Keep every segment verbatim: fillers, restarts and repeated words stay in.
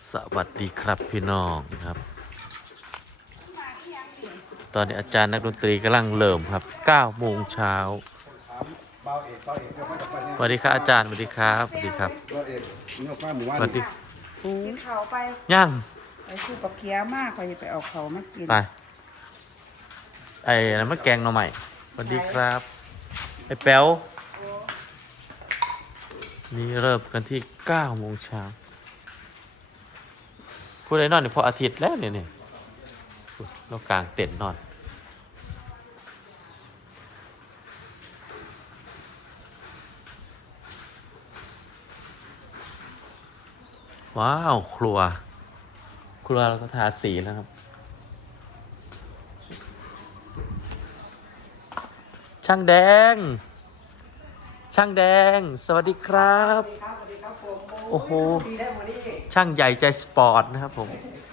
สวัสดีครับพี่น้องครับ ตอนนี้อาจารย์นักดนตรีกำลังเริ่มครับเก้าโมงเช้าสวัสดีครับอาจารย์สวัสดีครับสวัสดีครับสวัสดีกินเขาไปย่างไปสู้กับเคี้ยวมากไปไปเอาเขามากินไปไอ้นั่นมะแกงหน่อใหม่สวัสดีครับไอ้แป๊วนี่เริ่มกันที่เก้าโมงเช้าผู้ใดนอนเนี่ยพออาทิตย์แล้วเนี่ยเนี่ยเรากลางเต็นท์นอนว้าวครัวครัวเราก็ทาสีแล้วครับช่างแดงช่างแดงสวัสดีครับโอ้โหช่างใหญ่ใจสปอร์ตนะครับผม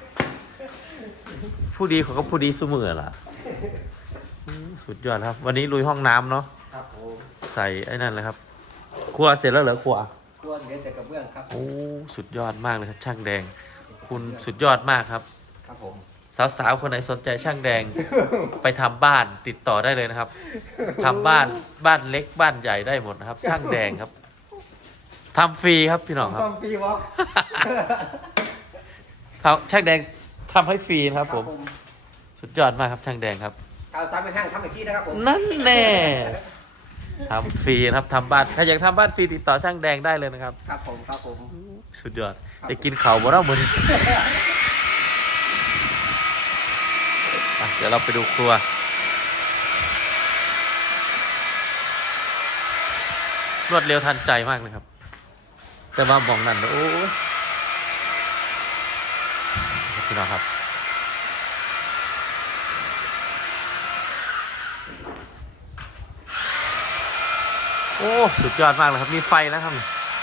ผู้ดีเขาก็ผู้ดีเสมอล่ะสุดยอดครับวันนี้ลุยห้องน้ำเนาะใส่ไอ้นั่นเลยครับครัวเสร็จแล้วเหรอครัวครัวเหลือแต่กระเบื้องครับโอ้สุดยอดมากเลยครับช่างแดงคุณสุดยอดมากครับครับผมสาวๆคนไหนสนใจช่างแดง ไปทำบ้านติดต่อได้เลยนะครับทำบ้านบ้านเล็กบ้านใหญ่ได้หมดนะครับช่างแดงครับทำฟรีครับพี่น้องครับทำฟรีวะช่างแดงทำให้ฟรีนะครับผมสุดยอดมากครับช่างแดงครับข่าวสารไปห้างทำอีกที่นะครับผมนั่นแน่ทำฟรีนะครับทำบ้านถ้าอยากทำบ้านฟรีติดต่อช่างแดงได้เลยนะครับครับผมครับผมสุดยอดได้กินข้าวบ่เนาะมื้อนี้เดี๋ยวเราไปดูครัวรวดเร็วทันใจมากเลยครับแต่ว่ามองนั่นโอ้ยพี่น้องครับโอ้สุดยอดมากเลยครับมีไฟแล้วครับ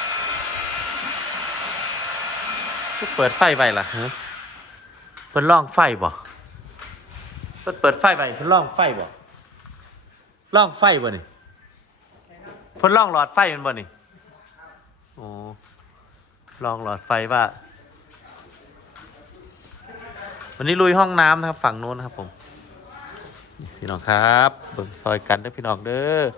เปิดไฟไปล่ะฮะเปิดล่องไฟบ่เปิดเปิดไฟไปเพิ่นล่องไฟบ่ล่องไฟบ่นี่เพิ่นล่องหลอดไฟมันบ่นี่โอ้ลองหลอดไฟว่าวันนี้ลุยห้องน้ำนะครับฝั่งโน้นนะครับผมพี่น้องครับเบิ่งซอยกันเด้อพี่น้องเด้อ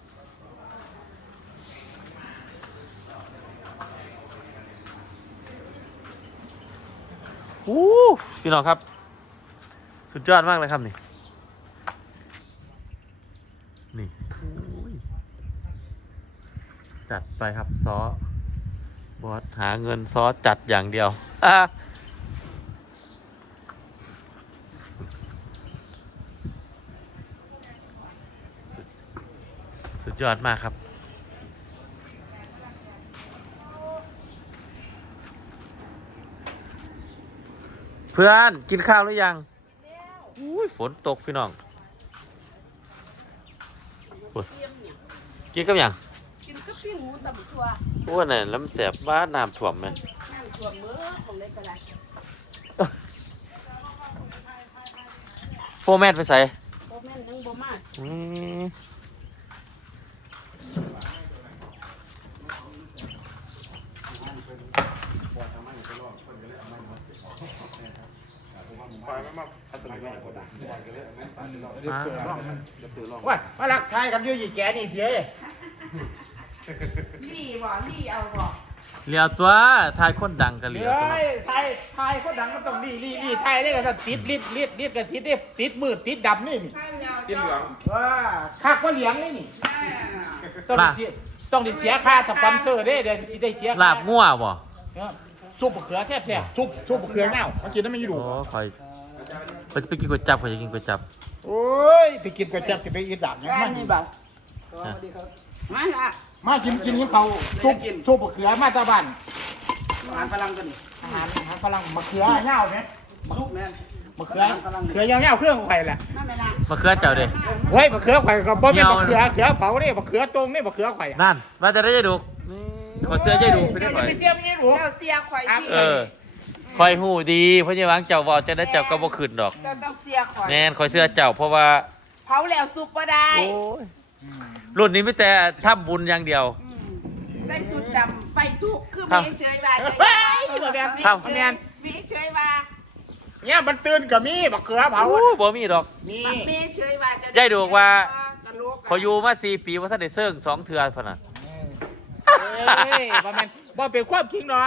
อู้พี่น้องครับสุดยอดมากเลยครับนี่นี่จัดไปครับซอบอสหาเงินซอจัดอย่างเดียวสสุดยอดมากครับเพื่อนกินข้าวหรือยังอุ้ยฝนตกพี่น้องกินกับยังกินกับพี่หมูตำชัวโอ้เนี่ยแล้วมันแสบบ้านน้ำท่วมไหมน้ำท่วมเมื่อของเล็กกระไรโฟร์แมนไปใส่โฟร์แมนยังบ่มากว่ามาลักทายกันอยู่ยี่แกนี่เสียลี่บ่ลี่เอาบ่เลี้ยวตัวทายคนดังกันเลี้ยวตัวทายทายคนดังมันต้องลี่ลี่ลี่ทายได้กันติดลิดลิดลิดกันติดติดมืดติดดำนี่ติดเหลืองว่าคักว่าเหลืองนี่นี่ต้องเสียต้องเสียค่าสปอนเซอร์ได้เดี๋ยวสิได้เสียลาบงัวบ่ซุปมะเขือแทบแทบซุปซุปมะเขือเน่ามันกินแล้วมันอยู่ดูโอ้คอยไปไปกินก๋วยจั๊บคอยจะกินก๋วยจั๊บโอ้ยไปกินก๋วยจั๊บจะไปอีดังยังไงนี่บ่มาละมากินกินกินเขาซุปซุปมะเขือมาจากบ้านอาหารฝรั่งกันนี่อาหารอาหารฝรั่งมะเขือเน่าเนี่ยซุปแม่มะเขือเขือยาวๆเครื่องไข่แหละมะเขือเจ้าเด้เฮ้ยมะเขือไข่ก็บ่เป็นมะเขือเขือเผาเนี่ยมะเขือตรงนี่มะเขือไข่นั่นมาจะได้ใจดูขอเสื้อใจดูไปได้ไหมไม่เชื่อไม่ดูเจ้าเสียข่อยพี่เออคอยหูดีเพราะยังวางเจ้าว่าจะได้เจ้าก็บ่ขึ้นดอกเจ้าต้องเสียข่อยแม่นคอยเสื้อเจ้าเพราะว่าเผาแล้วซุปบ่ได้รุ่นนี้ไม่แต่ทำบุญอย่างเดียวใส่ชุดดำไปทุกข์คือครัมีบเฉยว่าจะเฮ้ยบ่แม่นครับบ่แม่นมีเฉยว่าเนี่ยมันตื่นก็มีบักเขือเผาโอ้บ่มีดอกมีมีเฉยว่าจะยายดูว่ากะโหลกะพออยู่มาสี่ปีว่าท่านได้เซิงสองเทือพะน่ะเอ้ยบ่แม่นบ่เป็นความจริงหรอก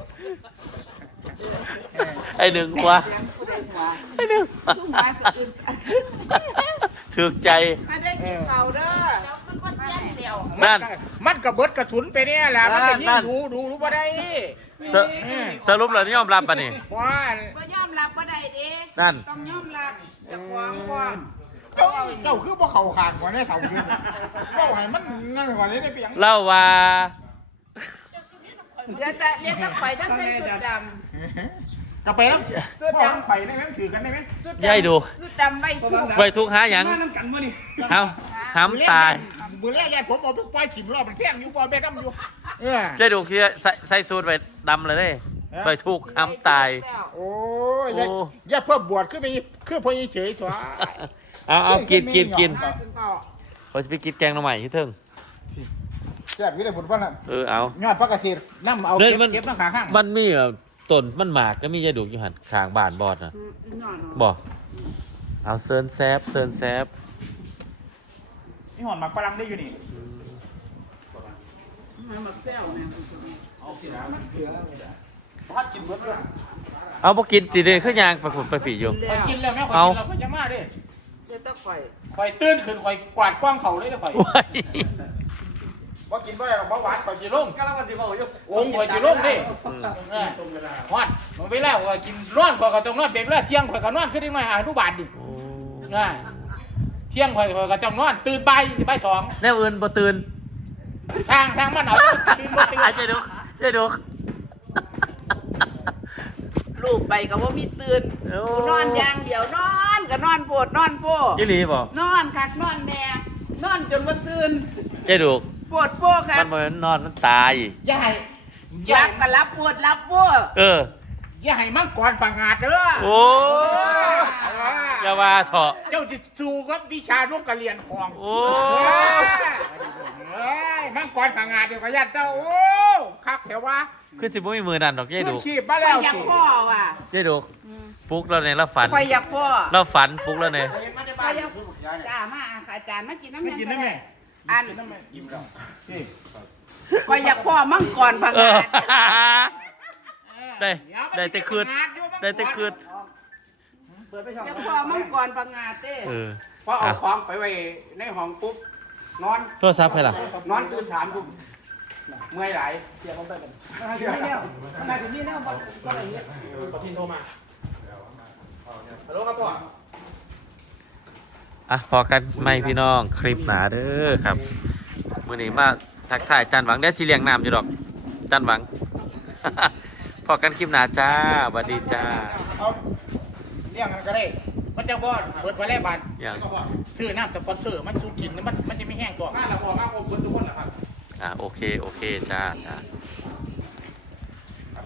ไอ้หนึ่งหัวเสียงผู้ใดหัวไอ้หนึ่งผู้หมาสะอึดถึกใจมาได้กินข้าวเด้อมันก็เสียนเดียวนั่นมัก็มันก็เบิดกระสุนไปเนี่ยแหละมันก็ยินั่งนดูดูรู้บ่ได้สสรุปแล้วยอมรับปะนี่ว่าบ่ยอมรับบ่ได้เด้นั่นต้องยอมรับเจ้าของก่อนเจ้าเจ้าคือบ่เข้าข้างกว่านี้เท่าคือเจ้าให้มันนั่นกว่านี้ได้เพียงเล่าว่าเดี๋ยวจะเรียกต้องไปทั้งใส่สุดดก็ไปแล้วสุดดำไปได้ไหมถือกันได้ไหมำสุดยายดูสุดดำใบทุกไว้ทุกหาหยังเอาหามตายมือแรกยายผมเอาไปปล่อยขิมรอบมันแท่งอยู่บ่ไปน้ำอยู่เออยายดูคือใส่ใส่สูทไปดำเลยเด้ไปทุกหามตายโอ้ยยายยายเพิ่มบวชขึ้นไปคือพอเฉยตัวเอาเอากินกินกินมาถึงพ่อเขาจะไปกินแกงหน่อใหม่ที่เทิงแซ่บอยู่ได้ผลว่าน่ะเออเอายอดพักเกษตรน้ำเอาเฮ้ยเก็บมันเก็บน้ำขาข้างมันมีแบบต้นมันหมากก็มียายดูอยู่หันข้างบ้านบอดนะอืมนอนบอกเอาเซิร์นแซบเซิร์นแซบนี่หอนหมักฝรั่งได้อยู่นี่มาหมักแซวเนี่ยพัดกินเบิดเลยเอาพอกินตีเดนขึ้นยางไปผุนไปผีอยู่คอยกินแล้วแม่คอยเอากินแล้วคอยจะมาดิเดี๋ยวต้องไปคอยตื่นขึ้นคอยกวาดกว้างเขาเลยนะคอยโอ้ยว่ากินบ่ได้หรอกเบาหวานคอยจีลงกำลังมันสิบอกอยู่องค์คอยจีลงดิฮอดมันไปแล้วคอยกินร้อนคอยก็ต้องนอนเบรกแล้วเที่ยงคอยก็นอนขึ้นได้หน่อยอนุบาลดิโอ้นะเที่ยงคอยคอยก็ต้องนอนตื่นบ่ายบ่ายสองแนวอื่นบ่ตื่นสร้างทางมันเอาตื่นบ่ตื่นอาจจะดูจะดูลูกไปก็ว่ามีตื่นโอ้นอนอย่างเดียวนอนก็นอนโปวดนอนโปยี่หลีบ่นอนคักนอนแน่นอนจนว่าตื่นจะดูปวดโปคัมักนเหมือนนอนมันตายอย่าให้อรัย่าบก็รับปวดรับโปเอออย่าให้มังกรฝังงาดเด้อโอ้อย่าว่าเถอะเจ้าจะสู้กับวิชาลูกกระเรียนของโอ้เฮ้ยมังกรฝังงาดเดี๋ยวก็ยัดเจ้าโอ้คักแถวว่าคือสิบ่มีมือนั่นดอกยายขึ้ดูนขีบมาไปแล้วอยากสิพ่อว่ะยายดูปลุกแล้วเนี่ยเราฝันไปอยากพ่อเราฝันปลุกแล้วเนี่ยไปอยากจ้ามาอาจารย์มากินน้ำไม่ยังกินก็ได้ไหมได้อันกินได้ไหมอิ่มแล้วนี่ไปอยากพ่อมั่งก่อนพังเอองาดได้ได้แต่คืนได้แต่คืนอยากพ่อมั่งก่อนพังงาดเต้เออพอเอาของไปไว้ในห้องปุ๊บนอนโทรศัพท์ให้ล่ะนอนตื่นสามทุ่มเมื่อยหลายเสียผมไปกันเสียแล้วนายถึงนี่แล้วก็อะไรเงี้ยปทินโทรมาฮัลโหลครับพ่ออ่ะพอกันไหมพี่น้องคลิปหนาเด้อครับมื้อนี้มาทักทายจันหวังได้สีเลียงน้ำอยู่ดอกจันหวัง พอกันคลิปหนาจ้าสวัสดีจ้าเอาเลี้ยงกันก็ได้มันจะบอดเปิดไฟแรกบานอย่างซื้อน้ำสปอนเซอร์มันสูกินมันมันจะไม่แห้งก่อนมาแล้วพอมาโอ้เปิดทุกคนแหละครับอ่ะโอเคโอเคจ้าจ้า